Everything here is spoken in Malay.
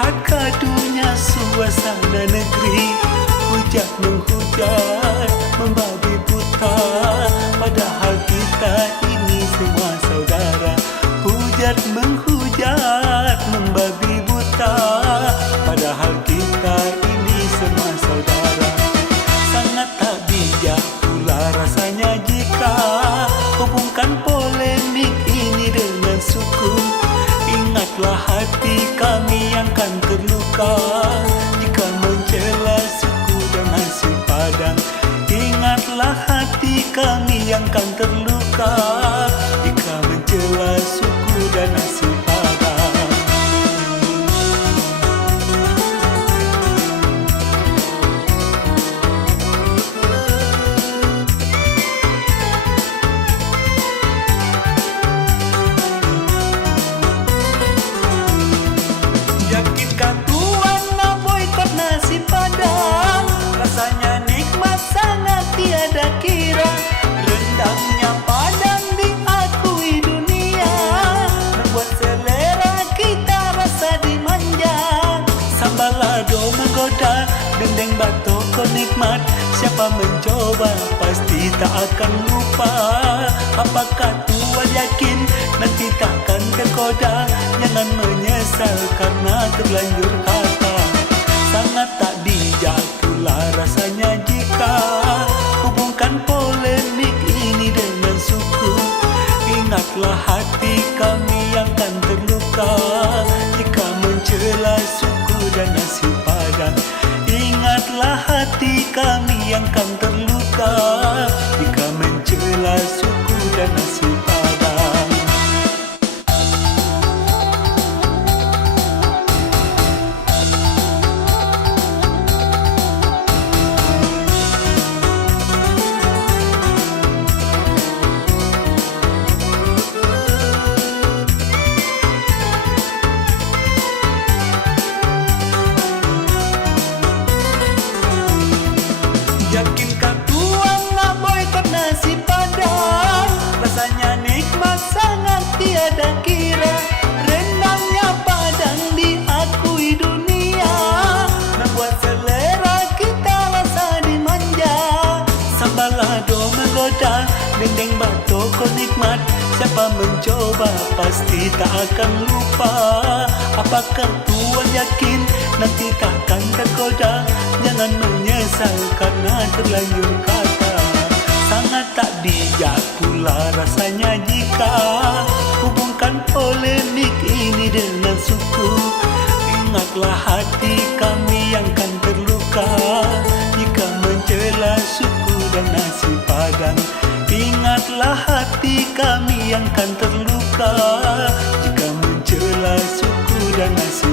Lihat kadunya suasana negeri, hujan menghujat, membabi buta. Padahal kita ini semua saudara. Hujat menghujat, membabi buta. Padahal kita ini semua saudara. Sangat tak bijak pula rasanya jika hubungkan polemik ini dengan suku. Ingatlah hati kami yang kan terluka jika mencela suku dan nasi padang. Ingatlah hati kami yang kan terluka jika mencela suku dan nasi padang. Yakinkah Tuan nak boikot nasi padang? Rasanya nikmat sangat tiada kira. Rendangnya padang diakui dunia, membuat selera kita rasa dimanja. Sambal lado menggoda, dendeng batoko nikmat. Siapa mencoba pasti tak akan lupa. Apakah Tuan yakin nanti takkan tergoda? Jangan menyesal karena terlanjur kata. Sangat tak bijak pula rasanya jika hubungkan polemik ini dengan suku. Ingatlah hati kami yang kan terluka jika mencela suku dan nasi padang. Ingatlah hati kami yang kan terluka jika mencela suku dan nasi padang. Yakinkah Tuan nak boikot nasi padang? Rasanya nikmat sangat tiada kira. Rendangnya padang diakui dunia, membuat selera kita rasa dimanja. Sambal lado menggoda, dendeng batoko nikmat. Siapa mencoba pasti tak akan lupa. Apakah Tuan yakin nanti takkan tergoda? Jangan menyesal karena terlanjur kata. Sangat tak bijak pula rasanya jika hubungkan polemik ini dengan suku. Ingatlah hati kami yang kan terluka jika mencela suku dan nasi padang. Ingatlah hati kami yang kan terluka jika mencela suku dan nasi